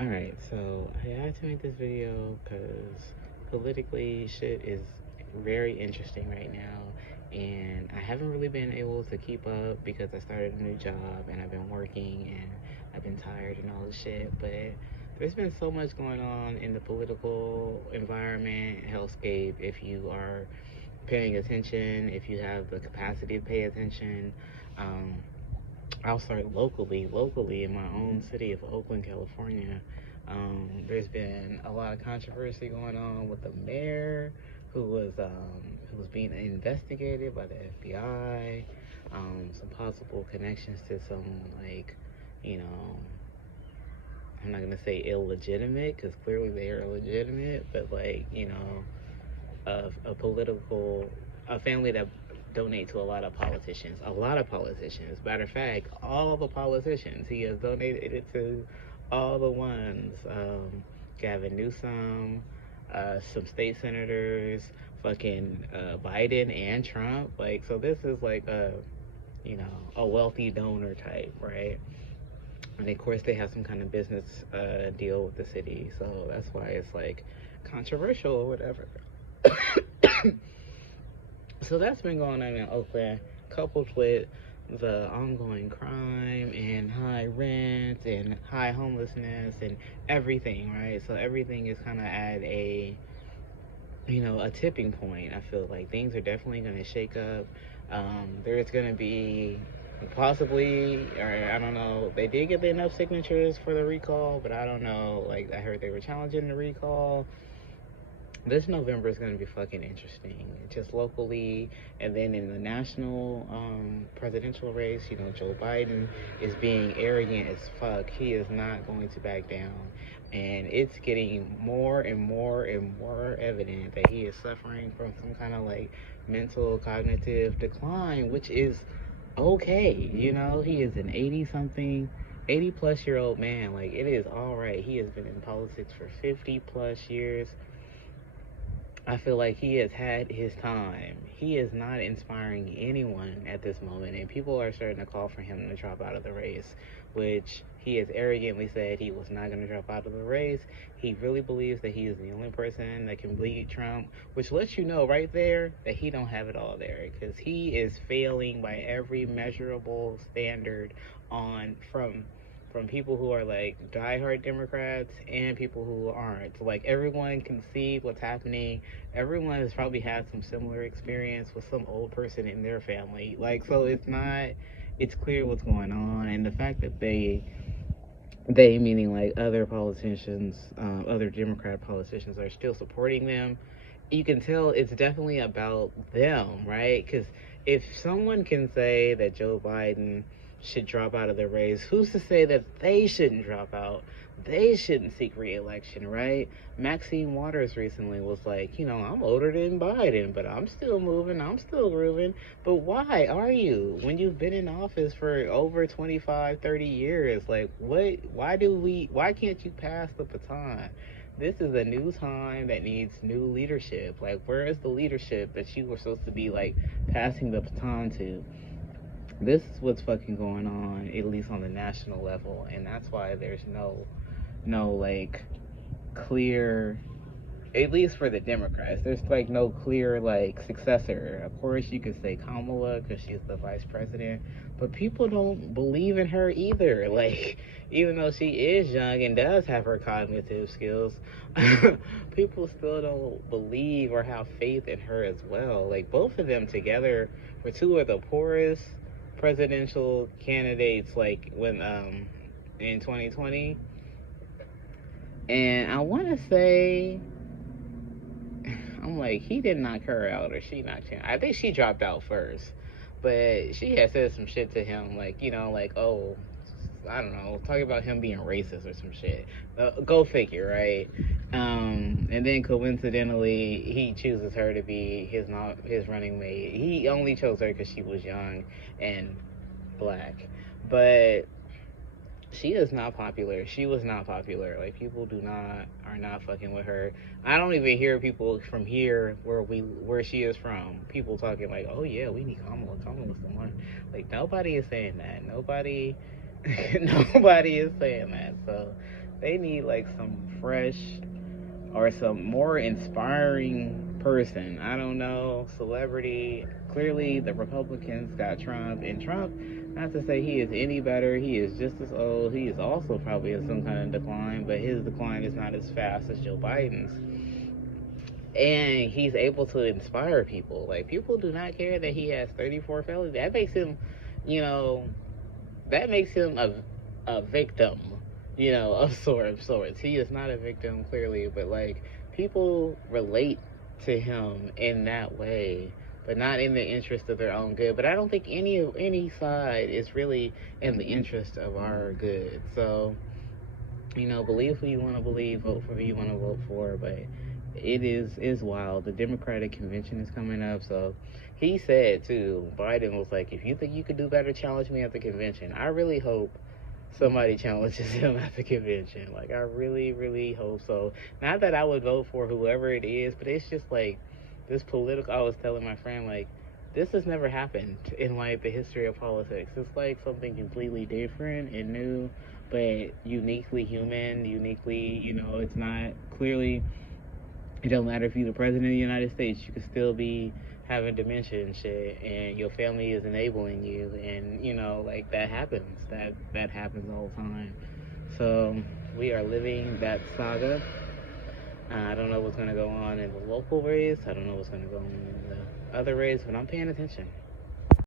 Alright, so I had to make this video because politically shit is very interesting right now, and I haven't really been able to keep up because I started a new job and I've been working and I've been tired and all this shit. But there's been so much going on in the political environment, hellscape, if you are paying attention, if you have the capacity to pay attention. Um, I'll start locally in my own city of Oakland, California. There's been a lot of controversy going on with the mayor who was being investigated by the FBI. Some possible connections to some, like, you know, I'm not gonna say illegitimate because clearly they are illegitimate, but like, a political, a family that donate to a lot of politicians. Matter of fact, all the politicians he has donated it to, all the ones. Gavin Newsom, some state senators, fucking Biden and Trump. Like, so this is like a wealthy donor type, right? And of course, they have some kind of business deal with the city, so that's why it's like controversial or whatever. So that's been going on in Oakland, coupled with the ongoing crime and high rent and high homelessness and everything, right? So everything is kind of at a tipping point. I feel like things are definitely going to shake up. There's going to be possibly, or I don't know, they did get enough signatures for the recall, but I don't know. Like, I heard they were challenging the recall. This November is going to be fucking interesting, just locally, and then in the national presidential race. Joe Biden is being arrogant as fuck. He is not going to back down, and it's getting more and more and more evident that he is suffering from some kind of like mental cognitive decline, which is okay. He is an 80 plus year old man. Like, it is all right. He has been in politics for 50 plus years. I feel like he has had his time. He is not inspiring anyone at this moment, and people are starting to call for him to drop out of the race, which he has arrogantly said he was not going to drop out of the race. He really believes that he is the only person that can beat Trump, which lets you know right there that he don't have it all there, because he is failing by every measurable standard on from people who are like diehard Democrats and people who aren't. Like, everyone can see what's happening. Everyone has probably had some similar experience with some old person in their family. Like, so it's clear what's going on, and the fact that they meaning like other politicians, other Democrat politicians are still supporting them. You can tell it's definitely about them, right? Because if someone can say that Joe Biden should drop out of the race, who's to say that they shouldn't drop out? They shouldn't seek re-election, right? Maxine Waters recently was like, I'm older than Biden, but I'm still moving, I'm still grooving. But why are you? When you've been in office for over 25, 30 years, like, why can't you pass the baton? This is a new time that needs new leadership. Like, where is the leadership that you were supposed to be, like, passing the baton to? This is what's fucking going on, at least on the national level, and that's why there's no like clear, at least for the Democrats, there's like no clear like successor. Of course, you could say Kamala because she's the vice president, but people don't believe in her either. Like, even though she is young and does have her cognitive skills, people still don't believe or have faith in her as well. Like, both of them together were two of the poorest presidential candidates, like, when in 2020. And I want to say, I'm like, he did knock her out, or she knocked him. I think she dropped out first, but she had said some shit to him, like, like, oh, I don't know, talking about him being racist or some shit. Go figure, right? And then coincidentally, he chooses her to be his running mate. He only chose her because she was young and black, but she is not popular. She was not popular. Like, people are not fucking with her. I don't even hear people from here where she is from. People talking like, oh yeah, we need Kamala. Kamala's the one. Like, nobody is saying that. Nobody is saying that. So they need like some fresh or some more inspiring person. I don't know, celebrity. Clearly, the Republicans got Trump, and Trump, not to say he is any better, he is just as old. He is also probably in some kind of decline, but his decline is not as fast as Joe Biden's. And he's able to inspire people. Like, people do not care that he has 34 felonies. That makes him, you know, that makes him a victim, of sorts. He is not a victim, clearly, but like people relate to him in that way, but not in the interest of their own good. But I don't think any side is really in the interest of our good. So, believe who you want to believe, vote for who you want to vote for, but it is wild. The Democratic convention is coming up, so he said too, Biden was like, if you think you could do better, challenge me at the convention. I really hope somebody challenges him at the convention. Like, I really, really hope so. Not that I would vote for whoever it is, but it's just like this political. I was telling my friend, like, this has never happened in like the history of politics. It's like something completely different and new, but uniquely human, uniquely, it's not clearly. It don't matter if you're the president of the United States, you can still be having dementia and shit, and your family is enabling you, and like that happens. That happens all the time. So we are living that saga. I don't know what's gonna go on in the local race. I don't know what's gonna go on in the other race, but I'm paying attention.